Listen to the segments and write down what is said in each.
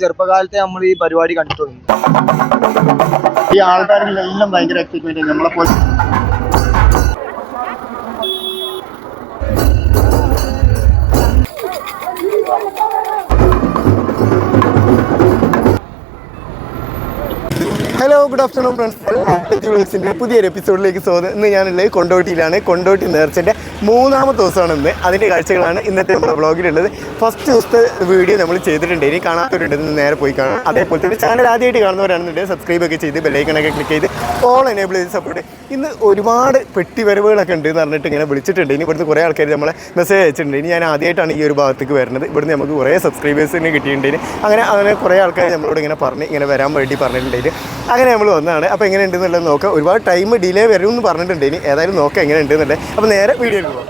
ചെറുപ്പകാലത്തെ നമ്മൾ ഈ പരിപാടി കണ്ടിട്ടുണ്ട്. ഈ ആൾക്കാരിലെല്ലാം ഭയങ്കര എക്സൈറ്റ്മെന്റ് നമ്മളെപ്പോലെ. Hello, good afternoon friends. പുതിയൊരു എപ്പിസോഡിലേക്ക് സ്വാഗതം. ഇന്ന് ഞാനുള്ളത് കൊണ്ടോട്ടിയിലാണ്. കൊണ്ടോട്ടി നേർച്ചൻ്റെ 3ാമത്തെ ദിവസമാണ് ഇന്ന്. അതിൻ്റെ കാഴ്ചകളാണ് ഇന്നത്തെ നമ്മുടെ വ്ളോഗിലുള്ളത്. ഫസ്റ്റ് ദിവസത്തെ വീഡിയോ നമ്മൾ ചെയ്തിട്ടുണ്ട്. ഇനി കാണാത്തവരുണ്ടെന്ന് നേരെ പോയി കാണാം. അതേപോലെ തന്നെ ചാനൽ ആദ്യമായിട്ട് കാണുന്നവരാണെന്നുണ്ടെങ്കിൽ സബ്സ്ക്രൈബ് ഒക്കെ ചെയ്ത് ബെല്ലൈക്കണൊക്കെ ക്ലിക്ക് ചെയ്ത് ഓൾ എനേബിൾ ചെയ്ത് സപ്പോർട്ട്. ഇന്ന് ഒരുപാട് പെട്ടി വരവുകളൊക്കെ ഉണ്ട് എന്ന് പറഞ്ഞിട്ട് ഇങ്ങനെ വിളിച്ചിട്ടുണ്ട്. ഇനി ഇവിടുന്ന് കുറേ ആൾക്കാർ നമ്മളെ മെസ്സേജ് അയച്ചിട്ടുണ്ട്. ഇനി ഞാൻ ആദ്യമായിട്ടാണ് ഈ ഒരു ഭാഗത്തേക്ക് വരുന്നത്. ഇവിടുന്ന് നമുക്ക് കുറേ സബ്സ്ക്രൈബേഴ്സിന് കിട്ടിയിട്ടുണ്ടെങ്കിൽ അങ്ങനെ കുറേ ആൾക്കാർ നമ്മളോട് ഇങ്ങനെ പറഞ്ഞ് ഇങ്ങനെ വരാൻ വേണ്ടി പറഞ്ഞിട്ടുണ്ടെങ്കിൽ അങ്ങനെ നമ്മൾ വന്നതാണ്. അപ്പോൾ എങ്ങനെ ഉണ്ടെന്നുള്ളത് നോക്കാം. ഒരുപാട് ടൈം ഡിലേ വരുമെന്ന് പറഞ്ഞിട്ടുണ്ട്. ഇനി ഏതായാലും നോക്കാം എങ്ങനെ ഉണ്ടെന്നുള്ളത്. അപ്പോൾ നേരെ വീഡിയോയിൽ പോകാം.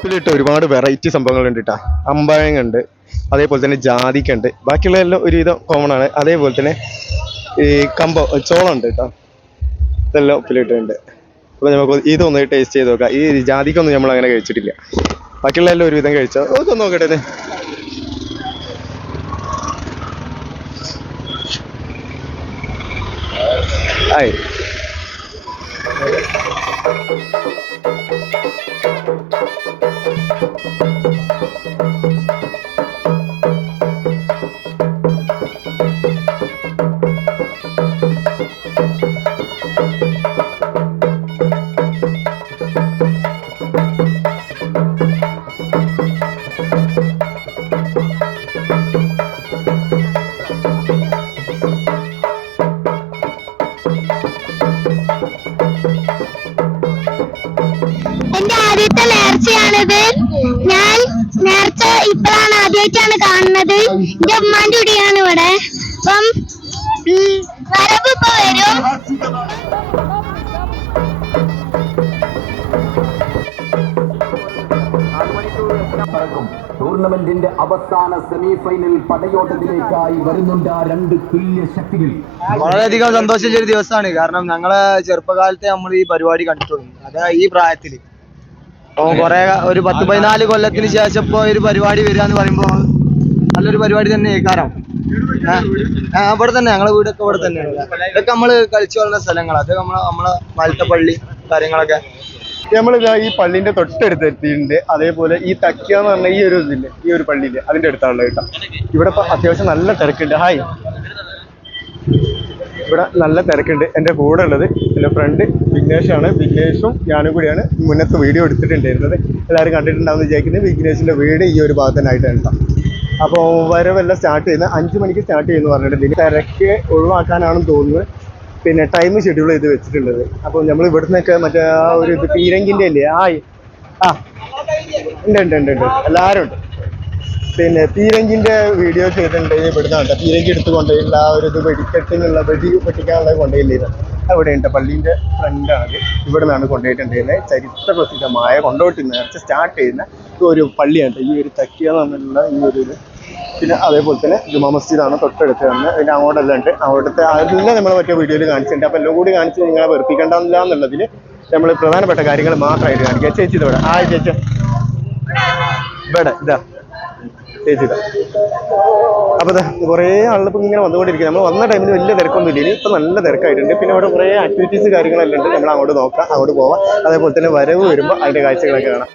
ഇതിലിട്ട് ഒരുപാട് വെറൈറ്റി സംഭവങ്ങളുണ്ട് കേട്ടോ. അമ്പായങ്ങുണ്ട്, അതേപോലെ തന്നെ ജാതിക്കുണ്ട്, ബാക്കിയുള്ളതെല്ലാം ഒരുവിധം കോമൺ ആണ്. അതേപോലെ തന്നെ ഈ ചോളം ഉണ്ട് കേട്ടോ. ഇതെല്ലാം ഉപ്പിലിട്ടുണ്ട്. അപ്പോൾ നമുക്ക് ഇതൊന്ന് ടേസ്റ്റ് ചെയ്ത് നോക്കാം. ഈ ജാതിക്കൊന്നും നമ്മൾ അങ്ങനെ കഴിച്ചിട്ടില്ല. ബാക്കിയുള്ള എല്ലാം ഒരുവിധം കഴിച്ചോ. ഒന്ന് നോക്കട്ടെ. ആയി നേർച്ചയാണിത്. ഞാൻ നേർച്ച ഇപ്പോഴാണ് ആദ്യമായിട്ടാണ് കാണുന്നത്. എന്റെ ഉമ്മാന്റെ കൂടിയാണ് ഇവിടെ. അപ്പം വരവ് ഇപ്പൊ വരും. ടൂർണമെന്റിന്റെ അവസാന സെമിഫൈനൽ പടയോട്ടത്തിലേക്കായി വരുന്നുണ്ട് രണ്ട് തുല്യ ശക്തികൾ. വളരെയധികം സന്തോഷിച്ച ഒരു ദിവസമാണ്. കാരണം ഞങ്ങളെ ചെറുപ്പകാലത്തെ നമ്മൾ ഈ പരിപാടി കണ്ടിട്ടുണ്ട്. അതായത് ഈ പ്രായത്തില് കുറെ ഒരു 10-14 കൊല്ലത്തിന് ശേഷം ഇപ്പൊ ഒരു പരിപാടി വരിക എന്ന് പറയുമ്പോ നല്ലൊരു പരിപാടി തന്നെ കേൾക്കാറാം. ഇവിടെ തന്നെ ഞങ്ങളെ വീടൊക്കെ ഇവിടെ തന്നെയാണ്. ഇതൊക്കെ നമ്മള് കളിച്ചു വളർന്ന സ്ഥലങ്ങളാണ്. അത് നമ്മളെ മലത്തെ പള്ളി കാര്യങ്ങളൊക്കെ. നമ്മളിതാ ഈ പള്ളിന്റെ തൊട്ടടുത്ത് എത്തിയിട്ടുണ്ട്. അതേപോലെ ഈ തക്ക എന്ന് പറഞ്ഞ ഈ ഒരു ഇതില്ലേ, ഈ ഒരു പള്ളിയില്ലേ, അതിന്റെ അടുത്താണുള്ളത് കേട്ടോ. ഇവിടെ ഇപ്പൊ അത്യാവശ്യം നല്ല തിരക്കുണ്ട്. ഹായ്, ഇവിടെ നല്ല തിരക്കുണ്ട്. എൻ്റെ കൂടെ ഉള്ളത് എൻ്റെ ഫ്രണ്ട് വിഘ്നേഷാണ്. വിഘ്നേഷും ഞാനും കൂടിയാണ് മുന്നത്തെ വീഡിയോ എടുത്തിട്ടുണ്ടായിരുന്നത്. എല്ലാവരും കണ്ടിട്ടുണ്ടാവുമെന്ന് വിചാരിക്കുന്നത്. വിഘ്നേഷിൻ്റെ വീട് ഈ ഒരു ഭാഗത്തന്നായിട്ടാണ് കേട്ടോ. അപ്പോൾ വരവെല്ലാം സ്റ്റാർട്ട് ചെയ്യുന്നത് 5 മണിക്ക് സ്റ്റാർട്ട് ചെയ്യുമെന്ന് പറഞ്ഞിട്ടുണ്ട്. ഇനി തിരക്ക് ഒഴിവാക്കാനാണെന്ന് തോന്നുന്നത്. പിന്നെ ടൈം ഷെഡ്യൂൾ ചെയ്ത് വെച്ചിട്ടുള്ളത്. അപ്പോൾ നമ്മൾ ഇവിടുന്നൊക്കെ മറ്റേ ആ ഒരു ഇത് പീരങ്കിൻ്റെ അല്ലേ, ഉണ്ട് എല്ലാവരും ഉണ്ട്. പിന്നെ പീരങ്കിന്റെ വീഡിയോ ചെയ്തിട്ടുണ്ട്. ഇവിടുന്ന് കേട്ടോ പീരങ്കി എടുത്തുകൊണ്ടുള്ള ആ ഒരു ഇത് വെടിക്കെട്ടിനുള്ള വെടി പൊട്ടിക്കാനുള്ള കൊണ്ടുപോയില്ലേ, അവിടെ ഉണ്ട്. പള്ളീൻ്റെ ഫ്രണ്ടാണത്. ഇവിടെ നിന്നാണ് കൊണ്ടുപോയിട്ടുണ്ടായിരുന്നത്. ചരിത്ര പ്രസിദ്ധമായ കൊണ്ടോട്ടി നേർച്ച സ്റ്റാർട്ട് ചെയ്യുന്ന ഒരു പള്ളിയാണ് ഈ ഒരു തക്കിയ എന്നുള്ള ഈ ഒരു ഇത്. പിന്നെ അതേപോലെ തന്നെ ജുമാ മസ്ജിദാണ് തൊട്ടടുത്ത് തന്നെ. പിന്നെ അങ്ങോട്ടെല്ലാം ഉണ്ട്. അവിടുത്തെ അതെല്ലാം നമ്മൾ മറ്റേ വീഡിയോയിൽ കാണിച്ചിട്ടുണ്ട്. അപ്പോൾ എല്ലാം കൂടി കാണിച്ച് നിങ്ങളെ വെറുപ്പിക്കണ്ടില്ല എന്നുള്ളതിൽ നമ്മൾ പ്രധാനപ്പെട്ട കാര്യങ്ങൾ മാത്രമായിട്ട് കാണിക്കുക. ചേച്ചി ഇതോടെ ചേച്ചി ഇവിടെ ഇതാ ചേച്ചി ഇതാ. അപ്പോൾ കുറേ ആളിപ്പോൾ ഇങ്ങനെ വന്നുകൊണ്ടിരിക്കുക. നമ്മൾ വന്ന ടൈമിൽ വലിയ തിരക്കൊന്നുമില്ല. ഇനി ഇപ്പം നല്ല തിരക്കായിട്ടുണ്ട്. പിന്നെ അവിടെ കുറേ ആക്ടിവിറ്റീസ് കാര്യങ്ങളെല്ലാം ഉണ്ട്. നമ്മൾ അങ്ങോട്ട് നോക്കാം, അങ്ങോട്ട് പോവാം. അതേപോലെ തന്നെ വരവ് വരുമ്പോൾ അതിൻ്റെ കാഴ്ചകളൊക്കെ കാണാം.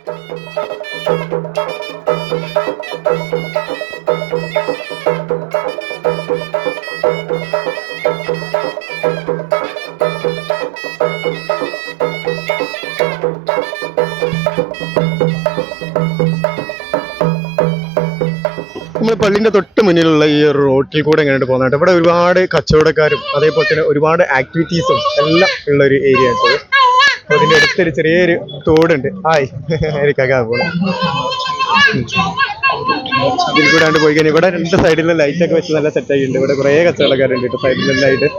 നമ്മൾ പള്ളിൻ്റെ തൊട്ട് മുന്നിലുള്ള ഈ റോട്ടിൽ കൂടെ എങ്ങനെയായിട്ട് പോകുന്നുണ്ട്. ഇവിടെ ഒരുപാട് കച്ചവടക്കാരും അതേപോലെ തന്നെ ഒരുപാട് ആക്ടിവിറ്റീസും എല്ലാം ഉള്ള ഒരു ഏരിയ ആണ്. അപ്പോൾ അതിൻ്റെ അടുത്തൊരു ചെറിയൊരു തോടുണ്ട്. എനിക്കൊക്കെ പോകണം. ഇതിൽ കൂടെ ആണ്ട് പോയി കഴിഞ്ഞാൽ ഇവിടെ 2 സൈഡിലും ലൈറ്റൊക്കെ വെച്ച് നല്ല സെറ്റാക്കിയിട്ടുണ്ട്. ഇവിടെ കുറേ കച്ചവടക്കാരുണ്ട് കേട്ടോ സൈഡിലെല്ലായിട്ട്.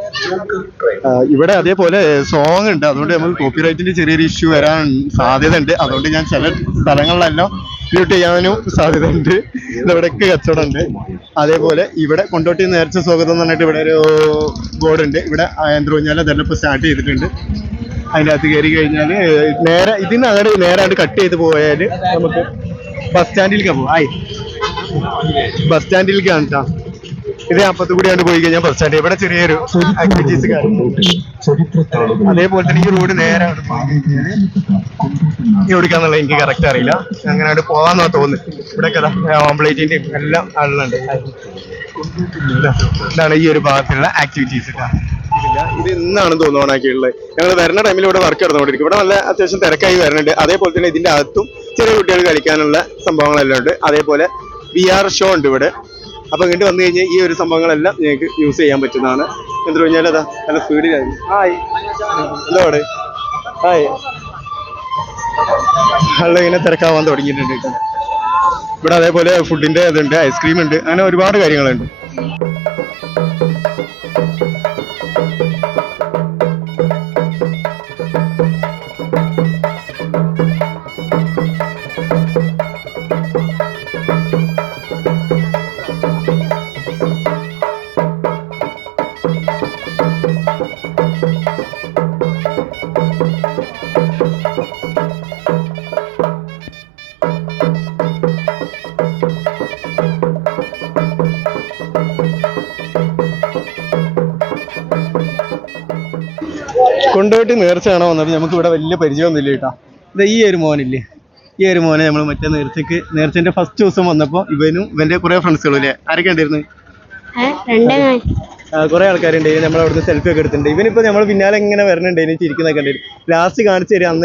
ഇവിടെ അതേപോലെ സോങ് ഉണ്ട്. അതുകൊണ്ട് നമുക്ക് കോപ്പിറൈറ്റിൻ്റെ ചെറിയൊരു ഇഷ്യൂ വരാൻ സാധ്യത ഉണ്ട്. അതുകൊണ്ട് ഞാൻ ചില സ്ഥലങ്ങളിലെല്ലാം ഷൂട്ട് ചെയ്യാനും സാധ്യതയുണ്ട്. ഇവിടെയൊക്കെ കച്ചവടം ഉണ്ട്. അതേപോലെ ഇവിടെ കൊണ്ടോട്ടി നേർച്ച സ്വാഗതം എന്ന് പറഞ്ഞിട്ട് ഇവിടെ ഒരു ബോർഡ് ഉണ്ട്. ഇവിടെ ഊഞ്ഞാല തന്നെ ഇപ്പോൾ സ്റ്റാർട്ട് ചെയ്തിട്ടുണ്ട്. അതിൻ്റെ അകത്ത് കയറി കഴിഞ്ഞാൽ നേരെ ഇതിനകത്ത് നേരെ കട്ട് ചെയ്ത് പോയാൽ നമുക്ക് ബസ് സ്റ്റാൻഡിലേക്ക് പോകും. ബസ് സ്റ്റാൻഡിലേക്കാണ് കേട്ടോ. ഇത് അപ്പുറത്ത് കൂടി പോയി കഴിഞ്ഞാൽ ബസ് സ്റ്റാൻഡ്. ഇവിടെ ചെറിയൊരു ആക്ടിവിറ്റീസ് അതേപോലെ തന്നെ ഈ റോഡ് നേരെ എവിടേക്കാന്നുള്ളത് എനിക്ക് കറക്റ്റ് അറിയില്ല. അങ്ങനെ അവിടെ പോവാന്നാ തോന്നുന്നത്. ഇവിടെ ഓംപ്ലേറ്റിന്റെയും എല്ലാം ആളുകളുണ്ട്. ഇതാണ് ഈ ഒരു ഭാഗത്തുള്ള ആക്ടിവിറ്റീസ്. ഇത് ഇന്നാണ് തോന്നുന്നു ഓണാക്കിയുള്ളത്. ഞങ്ങൾ വരുന്ന ടൈമിൽ ഇവിടെ വർക്ക് നടന്നുകൊണ്ടിരിക്കും. ഇവിടെ നല്ല അത്യാവശ്യം തിരക്കായി വരുന്നുണ്ട്. അതേപോലെ തന്നെ ഇതിന്റെ അകത്തും ചെറിയ കുട്ടികൾ കളിക്കാനുള്ള സംഭവങ്ങളെല്ലാം ഉണ്ട്. അതേപോലെ VR ഷോ ഉണ്ട് ഇവിടെ. അപ്പൊ ഇങ്ങോട്ട് വന്നു കഴിഞ്ഞാൽ ഈ ഒരു സംഭവങ്ങളെല്ലാം നിങ്ങൾക്ക് യൂസ് ചെയ്യാൻ പറ്റുന്നതാണ്. എന്ത് പറഞ്ഞാൽ അതാ നല്ല സ്പീഡിലായിരുന്നു. എന്താ അവിടെ ആളുകൾ ഇങ്ങനെ തിരക്കാവാൻ തുടങ്ങിയിട്ടുണ്ട്. ഇവിടെ അതേപോലെ ഫുഡിന്റെ ഇതുണ്ട്, ഐസ്ക്രീം ഉണ്ട്, അങ്ങനെ ഒരുപാട് കാര്യങ്ങളുണ്ട്. കൊണ്ടോട്ടി നേർച്ച കാണാൻ വന്നത് നമുക്ക് ഇവിടെ വലിയ പരിചയമൊന്നുമില്ല കേട്ടോ. ഇത് ഈ ഒരു മോനില്ലേ, ഈ ഒരു മോനെ നമ്മൾ മറ്റേ നേർച്ചന്റെ ഫസ്റ്റ് ദിവസം വന്നപ്പോൾ ഇവന്റെ കുറെ ഫ്രണ്ട്സുകളും ഇല്ലേ, ആരൊക്കെ ഉണ്ടായിരുന്നു? കുറെ ആൾക്കാരുണ്ട്. നമ്മൾ അവിടുന്ന് സെൽഫി ഒക്കെ എടുത്തിട്ടുണ്ട്. ഇവനിപ്പോ നമ്മൾ പിന്നാലെ ഇങ്ങനെ വരണുണ്ട്, ചിരിക്കുന്നൊക്കെ ഉണ്ടായിരുന്നു. ലാസ്റ്റ് കാണിച്ചു തരും,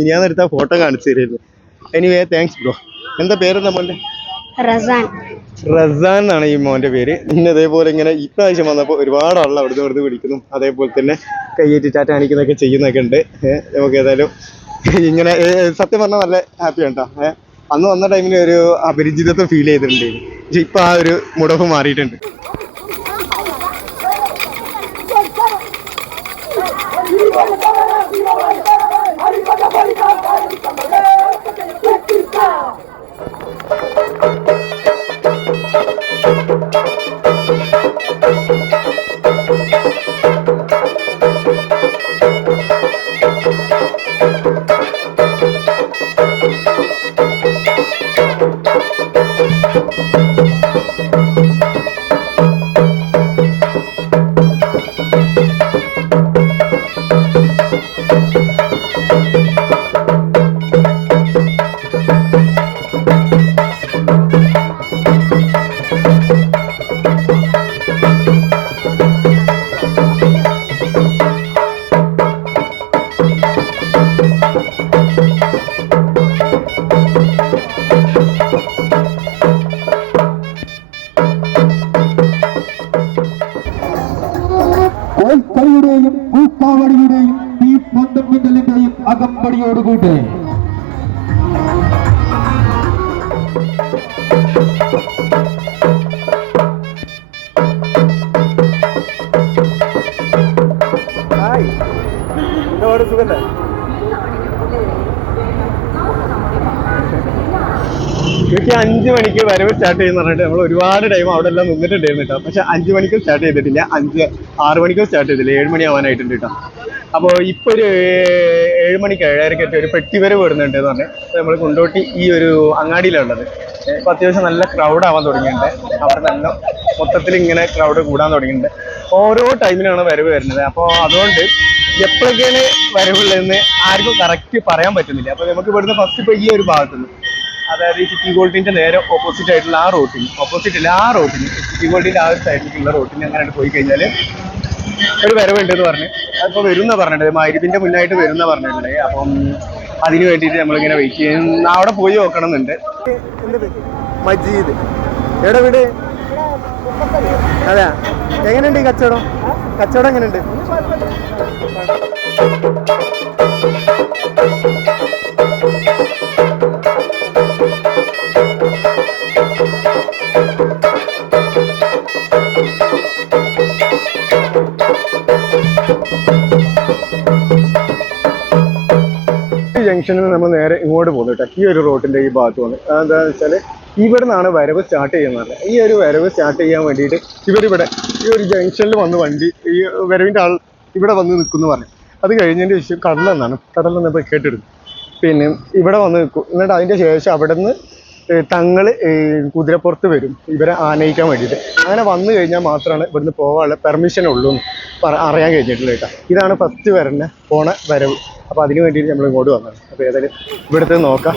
മിനിയാന്നെടുത്ത ഫോട്ടോ കാണിച്ചു തരുമായിരുന്നു. Anyway thanks bro. എന്താ പേരെന്താ മോന്റെ? റസാൻ എന്നാണ് ഈ മോന്റെ പേര്. പിന്നെ അതേപോലെ ഇങ്ങനെ ഇപ്രാവശ്യം വന്നപ്പോൾ ഒരുപാട് ആളുകൾ അവിടുന്ന് വിളിക്കുന്നു. അതേപോലെ തന്നെ കയ്യേറ്റി ടാറ്റ കാണിക്കുന്നൊക്കെ ചെയ്യുന്നൊക്കെ ഉണ്ട്. നമുക്ക് ഏതായാലും ഇങ്ങനെ സത്യം പറഞ്ഞാൽ നല്ല ഹാപ്പിയാണ് കേട്ടോ. അന്ന് വന്ന ടൈമിൽ ഒരു അപരിചിതത്വം ഫീൽ ചെയ്തിട്ടുണ്ട്. പക്ഷെ ഇപ്പൊ ആ ഒരു മുടവ് മാറിയിട്ടുണ്ട്. കോൽക്കളിയുടെയും പൂക്കാവടിയുടെയും ഈ പന്തമിന്നലിന്റെയും അകമ്പടിയോടുകൂടി സുഖല്ലേ? എനിക്ക് 5 മണിക്ക് വരവ് സ്റ്റാർട്ട് ചെയ്യുന്ന പറഞ്ഞിട്ട് നമ്മൾ ഒരുപാട് ടൈം അവിടെ എല്ലാം നിന്നിട്ടുണ്ടായിരുന്നു കേട്ടോ. പക്ഷെ 5 മണിക്കും സ്റ്റാർട്ട് ചെയ്തിട്ടില്ല, 6 മണിക്കും സ്റ്റാർട്ട് ചെയ്തില്ല, 7 മണിയാവാനായിട്ടുണ്ട് കേട്ടോ. അപ്പോൾ ഇപ്പോൾ ഒരു 7 മണിക്ക് 7:30 ഒരു പെട്ടിവരവ് വരുന്നുണ്ട് എന്ന് പറഞ്ഞാൽ നമ്മൾ കൊണ്ടോട്ടി ഈ ഒരു അങ്ങാടിയിലുള്ളത്. ഇപ്പോൾ അത്യാവശ്യം നല്ല ക്രൗഡ് ആവാൻ തുടങ്ങിയിട്ടുണ്ട്. അവിടെ നല്ല മൊത്തത്തിൽ ഇങ്ങനെ ക്രൗഡ് കൂടാൻ തുടങ്ങിയിട്ടുണ്ട്. ഓരോ ടൈമിലാണ് വരവ് വരുന്നത്. അപ്പോൾ അതുകൊണ്ട് എപ്പോഴൊക്കെയാണ് വരവുള്ളതെന്ന് ആർക്കും കറക്റ്റ് പറയാൻ പറ്റുന്നില്ല. അപ്പോൾ നമുക്ക് ഇവിടുന്ന് ഫസ്റ്റ് ഇപ്പോൾ ഈ ഒരു ഭാഗത്തുനിന്ന്, അതായത് സിറ്റി ഗോൾഡിന്റെ നേരെ ഓപ്പോസിറ്റ് ആയിട്ടുള്ള ആ റോട്ടിന് സിറ്റി ഗോൾഡിന്റെ ആ ഒരു സൈഡിലേക്കുള്ള റോട്ടിന് അങ്ങനെ പോയി കഴിഞ്ഞാൽ ഒരു വരവുണ്ടെന്ന് പറഞ്ഞ് അതിപ്പോൾ വരുന്ന പറഞ്ഞിട്ടുണ്ട്, മഗ്‌രിബിന്റെ മുന്നായിട്ട് വരുന്ന പറഞ്ഞിട്ടുണ്ട്. അപ്പം അതിന് വേണ്ടിയിട്ട് നമ്മളിങ്ങനെ വെയിറ്റ് ചെയ്യുന്ന, അവിടെ പോയി നോക്കണം എന്നുണ്ട്. മജീദ് എവിടെ വീട്? അതെ, എങ്ങനെയുണ്ട് ഈ കച്ചവടം എങ്ങനെയുണ്ട്? ജംഗ്ഷനിൽ നിന്ന് നമ്മൾ നേരെ ഇങ്ങോട്ട് പോകുന്നു കേട്ടോ. ഈ ഒരു റോഡിൻ്റെ ഈ ഭാഗത്ത് വന്ന് എന്താണെന്ന് വെച്ചാൽ ഇവിടെ നിന്നാണ് വരവ് സ്റ്റാർട്ട് ചെയ്യുന്നത്. ഈ ഒരു വരവ് സ്റ്റാർട്ട് ചെയ്യാൻ വേണ്ടിയിട്ട് ഇവരിവിടെ ഈ ഒരു ജംഗ്ഷനിൽ വന്ന് വണ്ടി ഈ വരവിൻ്റെ ആൾ ഇവിടെ വന്ന് നിൽക്കുമെന്ന് പറഞ്ഞു. അത് കഴിഞ്ഞതിൻ്റെ ശേഷം കടലെന്ന് കേട്ടെടുക്കും. പിന്നെ ഇവിടെ വന്ന് നിൽക്കും. എന്നിട്ട് അതിൻ്റെ ശേഷം അവിടെ നിന്ന് തങ്ങൾ കുതിരപ്പുറത്ത് വരും ഇവരെ ആനയിക്കാൻ വേണ്ടിയിട്ട്. അങ്ങനെ വന്നു കഴിഞ്ഞാൽ മാത്രമാണ് ഇവിടുന്ന് പോകാനുള്ള പെർമിഷൻ ഉള്ളൂ എന്ന് അറിയാൻ കഴിഞ്ഞിട്ടില്ല കേട്ടോ. ഇതാണ് ഫസ്റ്റ് പോണ വരവ്. അപ്പോൾ അതിന് വേണ്ടിയിട്ട് നമ്മൾ ഇങ്ങോട്ട് വന്നത്. അപ്പോൾ ഏതായാലും ഇവിടുത്തെ നോക്കാം.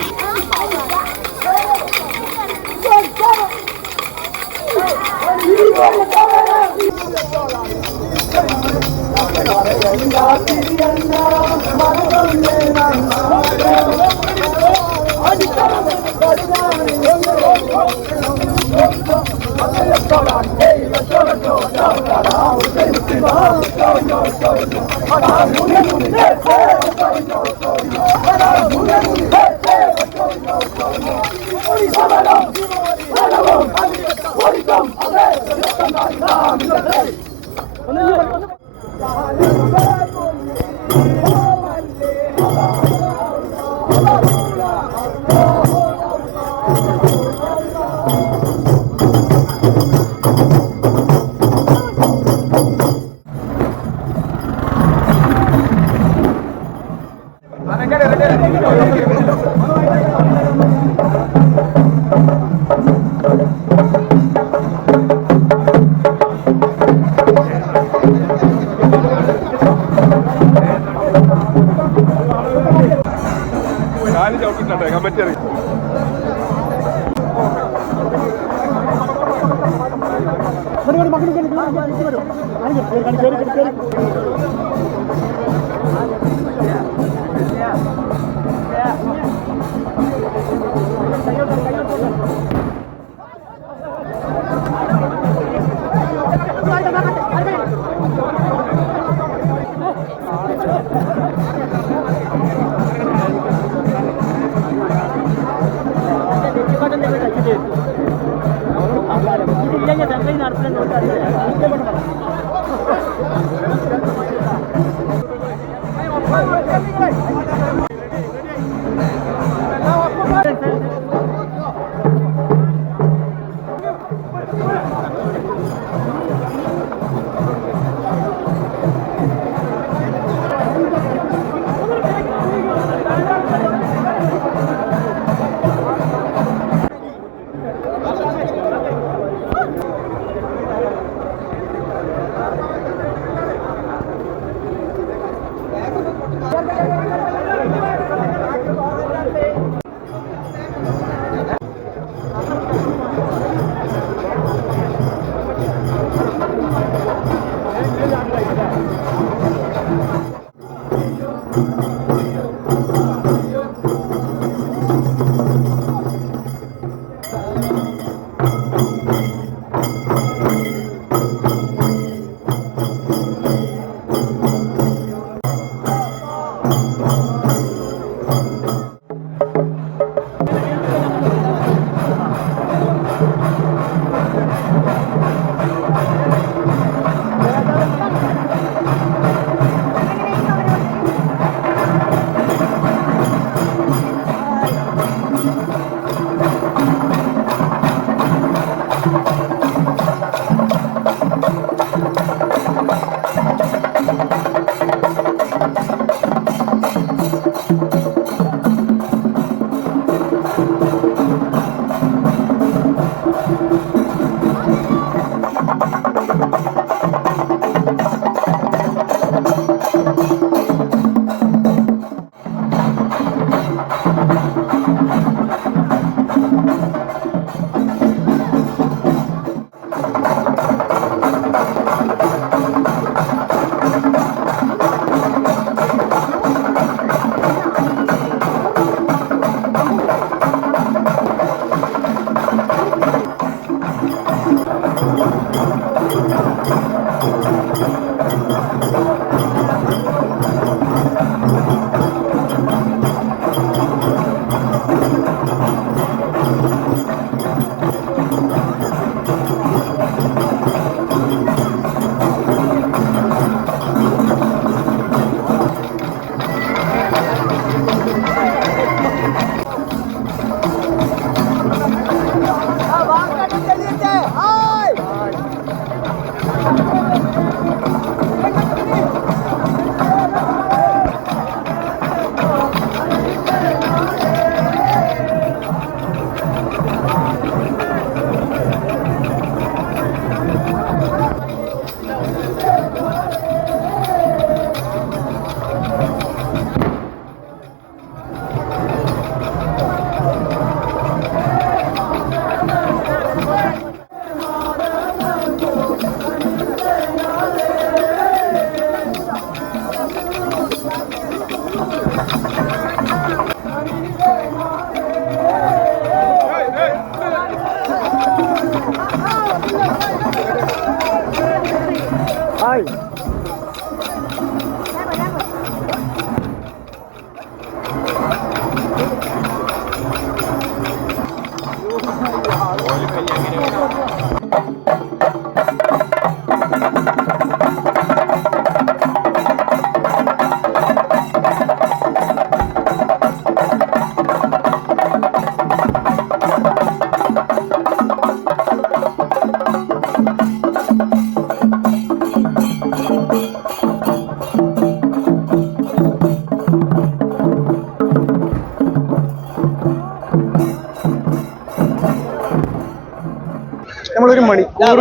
നമ്മളൊരു മണിക്കൂർ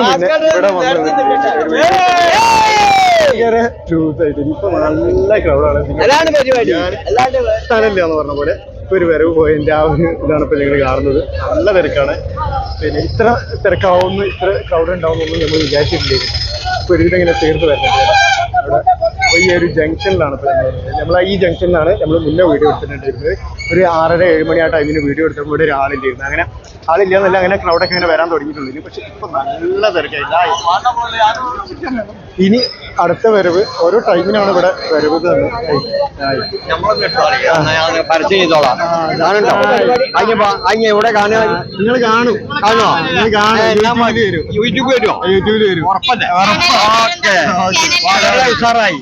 ഇവിടെ വന്നിട്ട് ഇപ്പൊ നല്ല ക്രൗഡാണ്. സ്ഥലമില്ല എന്ന് പറഞ്ഞ പോലെ ഇപ്പൊ ഒരു വരവ് പോയതിന്റെ ആ ഒരു ഇതാണ് ഇപ്പൊ നിങ്ങൾ കാണുന്നത്. നല്ല തിരക്കാണ്. പിന്നെ ഇത്ര തിരക്കാവുന്നു, ഇത്ര ക്രൗഡ് ഉണ്ടാവുന്നൊന്നും നമ്മൾ വിചാരിച്ചിട്ടില്ലായിരുന്നു. ഇപ്പൊ ഒരുവിധം ഇങ്ങനെ തീർത്ത് വരുന്നുണ്ട്. ഇവിടെ ഈ ഒരു ജംഗ്ഷനിലാണ് ഇപ്പൊ നമ്മൾ ഈ ജംഗ്ഷനിലാണ് നമ്മൾ മുന്നേ വീഡിയോ എടുത്തിട്ടുണ്ടായിരുന്നത്. ഒരു 6:30-7 മണി ആ ടൈമിന് വീഡിയോ എടുത്തപ്പോൾ ഇവിടെ ഒരാളില്ലായിരുന്നു. അങ്ങനെ ആളില്ല എന്നല്ല, അങ്ങനെ ക്രൗഡൊക്കെ ഇങ്ങനെ വരാൻ തുടങ്ങിയിട്ടുള്ളൂ. പക്ഷെ ഇപ്പൊ നല്ല തിരക്കായില്ല. ഇനി അടുത്ത വരവ് ഓരോ ടൈമിനാണ് ഇവിടെ വരവ് ഇവിടെ കാണുക. നിങ്ങൾ കാണും. യൂട്യൂബ് വരുമോ? യൂട്യൂബിൽ വരും. വളരെ ഉഷാറായി.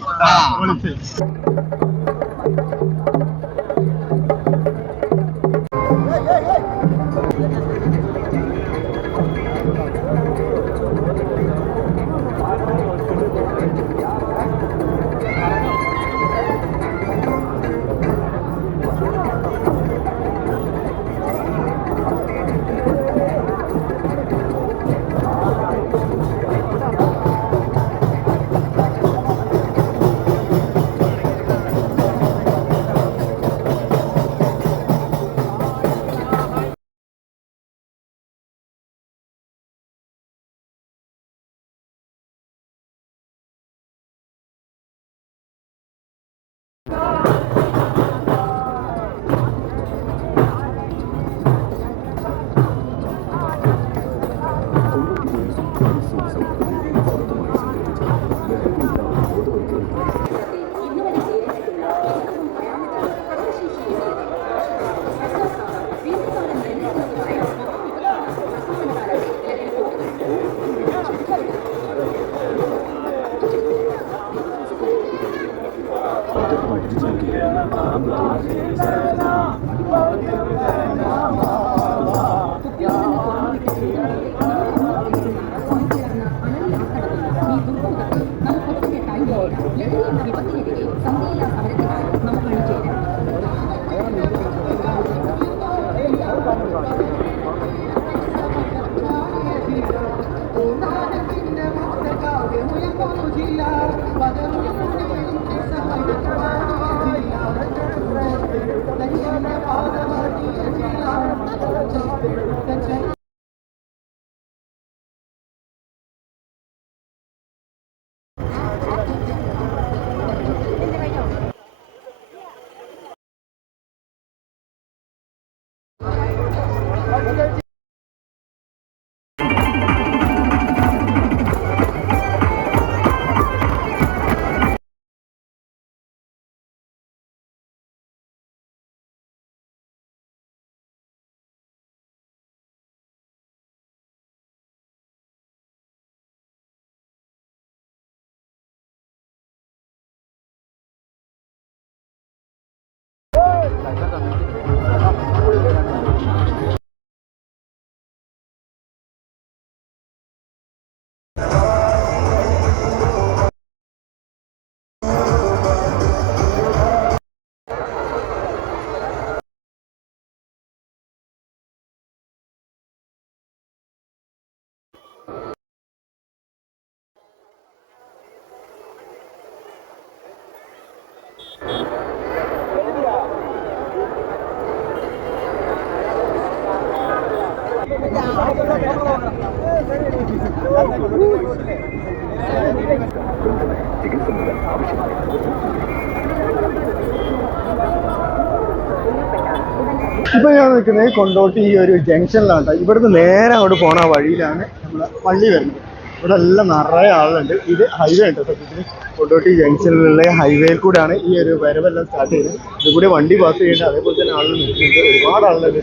ഇപ്പൊ ഞാൻ നിൽക്കുന്നത് കൊണ്ടോട്ടി ഈ ഒരു ജംഗ്ഷനിലാണ്. ഇവിടുന്ന് നേരെ അങ്ങോട്ട് പോണ വഴിയിലാണ് നമ്മളെ പള്ളി വരുന്നത്. ഇവിടെ എല്ലാം നിറയെ ആളുണ്ട്. ഇത് ഹൈവേ ഉണ്ട്. സത്യത്തിൽ കൊണ്ടോട്ടി ജംഗ്ഷനിലുള്ള ഹൈവേയിൽ കൂടെയാണ് ഈ ഒരു വരവെല്ലാം സ്റ്റാർട്ട് ചെയ്തത്. ഇതുകൂടി വണ്ടി പാസ് ചെയ്യുന്നുണ്ട്. അതേപോലെ തന്നെ ആളുകൾ നിൽക്കുന്നുണ്ട്. ഒരുപാട് ആളുകളുണ്ട്.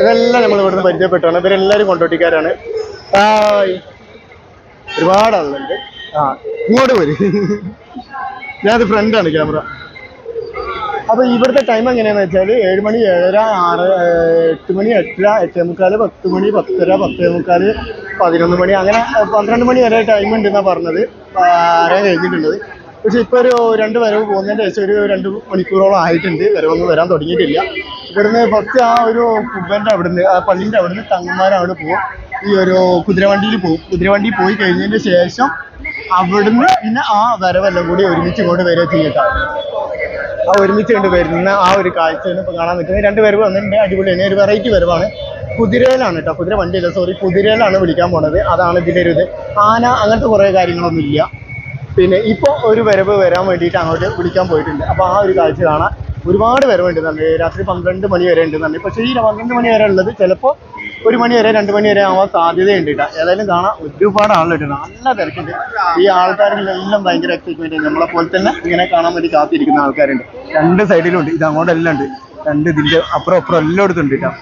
ഇതെല്ലാം നമ്മൾ ഇവിടുന്ന് പരിചയപ്പെട്ടാണ്. ഇവരെല്ലാവരും കൊണ്ടോട്ടിക്കാരാണ്. ഒരുപാട് ആളുകളുണ്ട്. ആ ഇങ്ങോട്ട് വരും. ഞാനത് ഫ്രണ്ടാണ് ക്യാമറ. അപ്പൊ ഇവിടുത്തെ ടൈം എങ്ങനെയാന്ന് വെച്ചാൽ 7 മണി 7:30 6 8 മണി 8:30 8:45 10 മണി 10:30 10:45 11 മണി അങ്ങനെ 12 മണി വരെ ടൈം ഉണ്ടെന്നാണ് പറഞ്ഞത്. അറിയാൻ കഴിഞ്ഞിട്ടുള്ളത്. പക്ഷെ ഇപ്പോൾ ഒരു 2 വരവ് പോകുന്നതിൻ്റെ ശേഷം ഒരു 2 മണിക്കൂറോളം ആയിട്ടുണ്ട്. വരവൊന്നും വരാൻ തുടങ്ങിയിട്ടില്ല. ഇവിടുന്ന് ഫസ്റ്റ് ആ ഒരു കുബൻ്റെ അവിടുന്ന് ആ പള്ളീൻ്റെ അവിടുന്ന് തങ്ങന്മാരവിടെ പോകും. ഈ ഒരു കുതിരവണ്ടിയിൽ പോകും. കുതിരവണ്ടി പോയി കഴിഞ്ഞതിന് ശേഷം അവിടുന്ന് പിന്നെ ആ വരവെല്ലാം കൂടി ഒരുമിച്ച് ഇങ്ങോട്ട് വരിക ചെയ്തിട്ടാണ്. ആ ഒരുമിച്ച് കൊണ്ട് വരുന്ന ആ ഒരു കാഴ്ചയാണ് ഇപ്പോൾ കാണാൻ പറ്റുന്നത്. 2 വരവ് വന്നിട്ടുണ്ട്. അടിപൊളിയാണ്. ഒരു വെറൈറ്റി വരവാണ്. കുതിരയിലാണ് കേട്ടോ, കുതിര വണ്ടിയില്ല, സോറി, കുതിരയിലാണ് വിളിക്കാൻ പോണത്. അതാണ് ഇതിൻ്റെ ഒരു ഇത്. ആന അങ്ങനത്തെ കുറേ കാര്യങ്ങളൊന്നും ഇല്ല. പിന്നെ ഇപ്പോൾ ഒരു വരവ് വരാൻ വേണ്ടിയിട്ട് അങ്ങോട്ട് വിളിക്കാൻ പോയിട്ടുണ്ട്. അപ്പോൾ ആ ഒരു കാഴ്ച കാണാൻ ഒരുപാട് വരവുണ്ട് തന്നെ. രാത്രി 12 മണി വരെ ഉണ്ട് തന്നെ. പക്ഷേ ഈ 12 മണി വരെ ഉള്ളത് ചിലപ്പോൾ 1 മണി വരെ 2 മണി വരെ ആവാൻ സാധ്യതയുണ്ട് കേട്ടോ. ഏതായാലും കാണാൻ ഒരുപാട് ആളുണ്ട്. നല്ല തിരക്കുണ്ട്. ഈ ആൾക്കാരിലെല്ലാം ഭയങ്കര എക്സൈറ്റ്മെൻറ്റ്. നമ്മളെ പോലെ തന്നെ ഇങ്ങനെ കാണാൻ വേണ്ടി കാത്തിരിക്കുന്ന ആൾക്കാരുണ്ട്. 2 സൈഡിലുണ്ട്. ഇത് അങ്ങോട്ടെല്ലാം ഉണ്ട്. 2 ഇതിൻ്റെ അപ്പുറം അപ്പുറം എല്ലായിടത്തും ഉണ്ട് കേട്ടോ.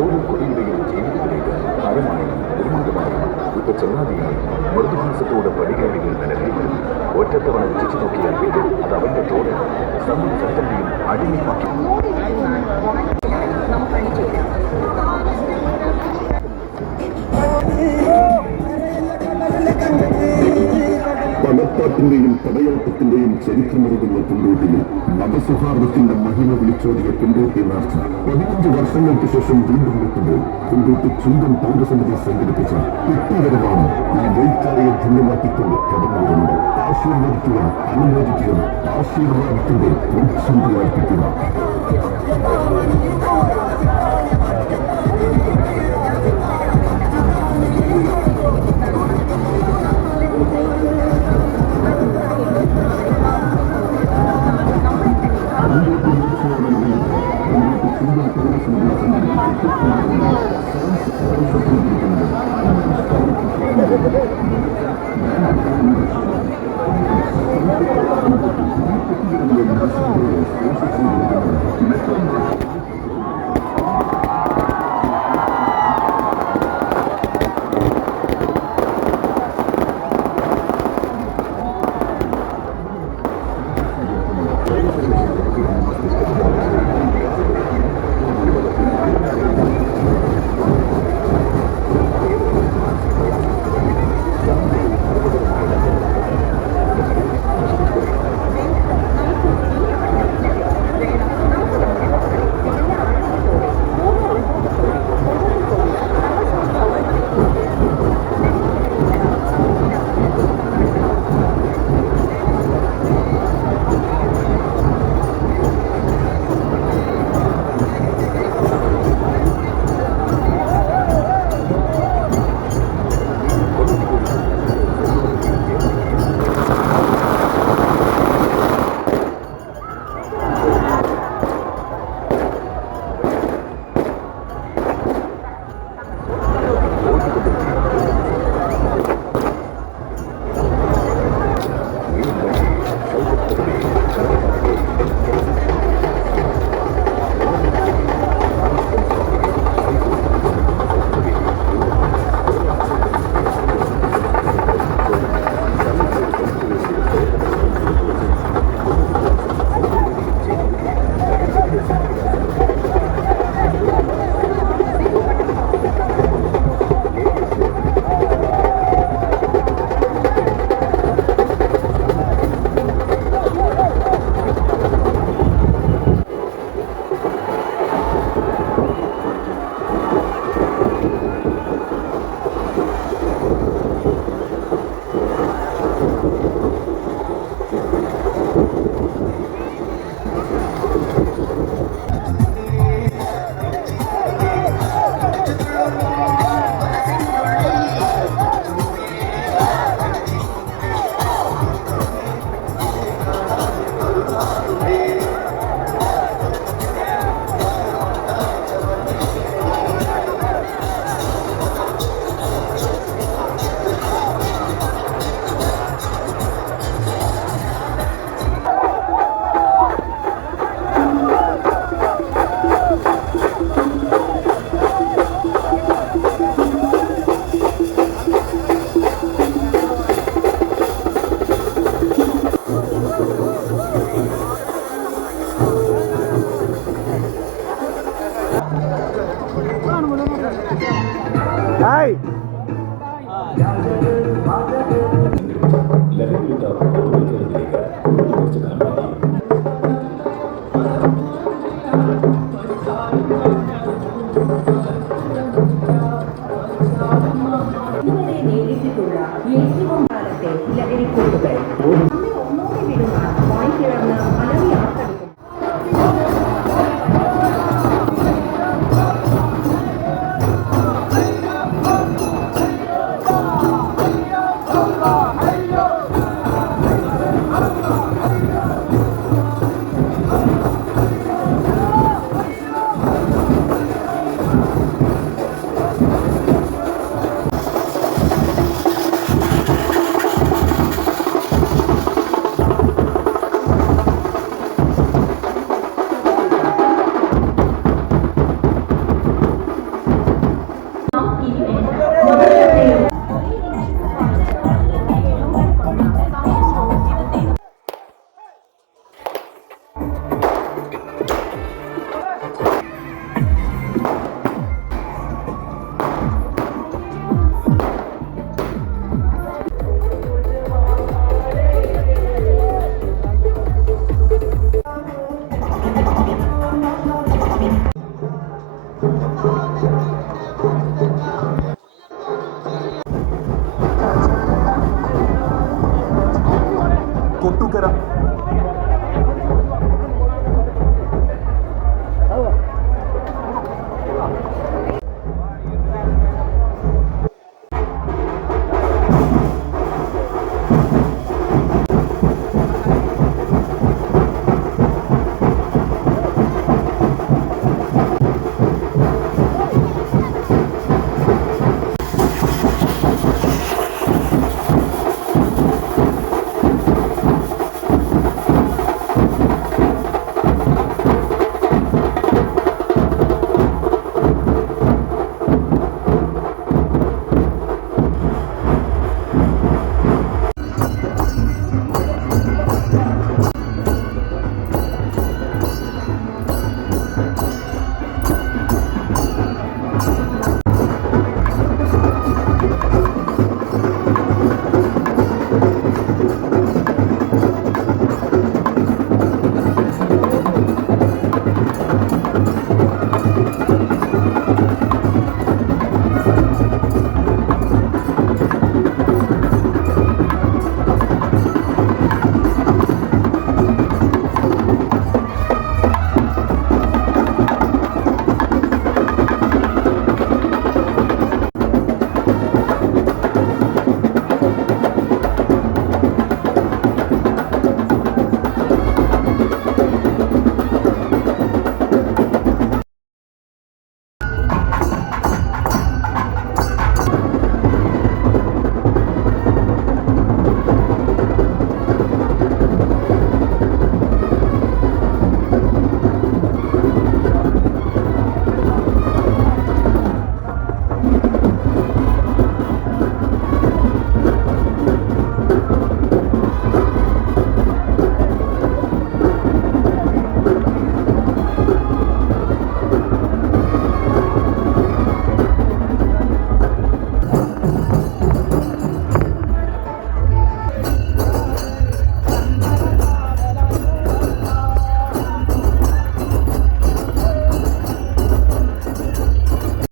ഓരോ കൊടിയുടെയും ജീവിതത്തിലേക്ക് ഹരമായി നിർമ്മാതമായി ഇപ്പൊ ചങ്ങാതിയായി മൃദുഹാസത്തോടെ പടികേറികൾ നിലവിൽ വരും. ഒറ്റത്തവണ രുചിച്ചു നോക്കിയാൽ പിന്നെ അത് അവന്റെ തോട് സമ്മതി ചട്ടന്റെയും അടിമയാക്കി. പലപ്പാട്ടിന്റെയും പടയോട്ടത്തിന്റെയും ചരിത്രമറിയുന്ന കൊണ്ടോട്ടിയിൽ മതസൗഹാർദ്ദത്തിന്റെ മഹിമ വിളിച്ചോടിയ കൊണ്ടോട്ടി നേർച്ച 15 വർഷങ്ങൾക്ക് ശേഷം വീണ്ടും എത്തുമ്പോൾ കൊണ്ടോട്ടി ചുണ്ടൻ പൗരസമിതി സംഘടിപ്പിച്ച കുട്ടിവരവാണ് ഈ വൈകാരിക ധന്യമാക്കിക്കൊണ്ട് കടന്നു വരുന്നത്. ആശീർവദിക്കുക, അനുമോദിക്കുക, ആശീർവാദത്തിന്റെ ഉത്സന്ധിയാർപ്പിക്കുക. ഹായ്